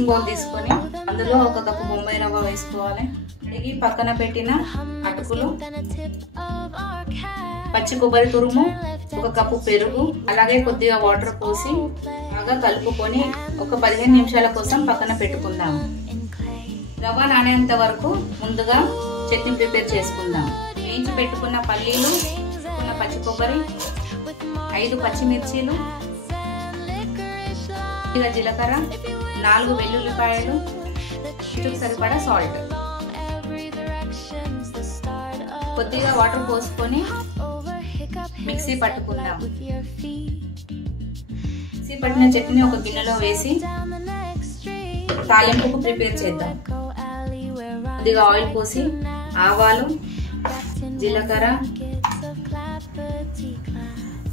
Mixing bowl తీసుకొని అందులో 1 cup Bombay రవ్వ వేసుకోవాలి. కడిగి పక్కన పెట్టిన అటుకులు, పచ్చి కొబ్బరి తురుము, 1 కప్పు పెరుగు, అలాగే కొద్దిగా వాటర్ పోసి బాగా కలుపుకొని ఒక 15 నిమిషాల కోసం పక్కన పెట్టుకుందాం. రవ్వ నానేంత వరకు ముందుగా చట్నీ ప్రిపేర్ చేసుకుందాం. వేయించి పెట్టుకున్న పల్లీలు, పచ్చి కొబ్బరి, 5 పచ్చిమిర్చీలు, జీలకర్ర, 4 వెల్లుల్లిపాయలు, రుచికి సరిపడా సాల్ట్, కొద్దిగా వాటర్ పోసుకొని మిక్సీ పట్టుకుందాం. మిక్సీ పట్టిన చట్నీ ఒక గిన్నెలో వేసి తాలింపుకు ప్రిపేర్ చేద్దాం. కొద్దిగా ఆయిల్ పోసి ఆవాలు, జీలకర్ర,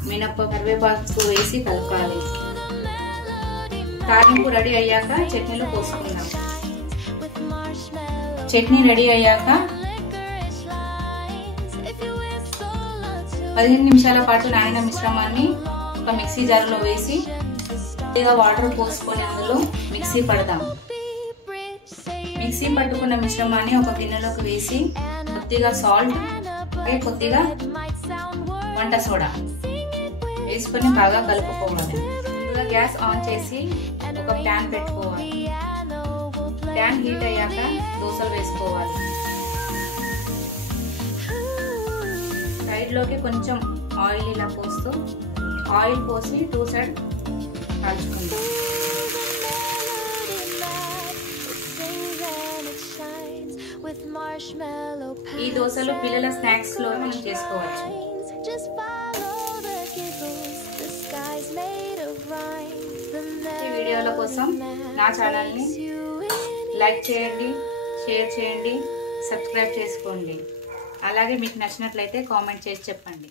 మినపప్పు, కరివేపాకు వేసి కలపాలి. తాలింపు రెడీ అయ్యాక చట్నీలో పోసుకుందాం. చట్నీ రెడీ అయ్యాక 15 నిమిషాల పాటు నానిన మిశ్రమాన్ని ఒక మిక్సీ జార్లో వేసి కొద్దిగా వాటర్ పోసుకొని అందులో మిక్సీ పడదాం. మిక్సీ పట్టుకున్న మిశ్రమాన్ని ఒక గిన్నెలోకి వేసి కొద్దిగా సాల్ట్, కొద్దిగా వంట సోడా వేసుకొని బాగా కలుపుకోవాలి. ముందుగా గ్యాస్ ఆన్ చేసి ఒక ప్యాన్ పెట్టుకోవాలి. ప్యాన్ హీట్ అయ్యాక దోసలు వేసుకోవాలి. సైడ్ లోకి కొంచెం ఆయిల్ ఇలా పోస్తూ ఆయిల్ పోసి 2 సైడ్ కాల్చుకుందాం. ఈ దోసలు పిల్లల స్నాక్స్ లో మనం చేసుకోవచ్చు. ఈ వీడియోల కోసం నా ఛానల్ ని లైక్ చేయండి, షేర్ చేయండి, సబ్స్క్రైబ్ చేసుకోండి. అలాగే మీకు నచ్చినట్లయితే కామెంట్ చేసి చెప్పండి.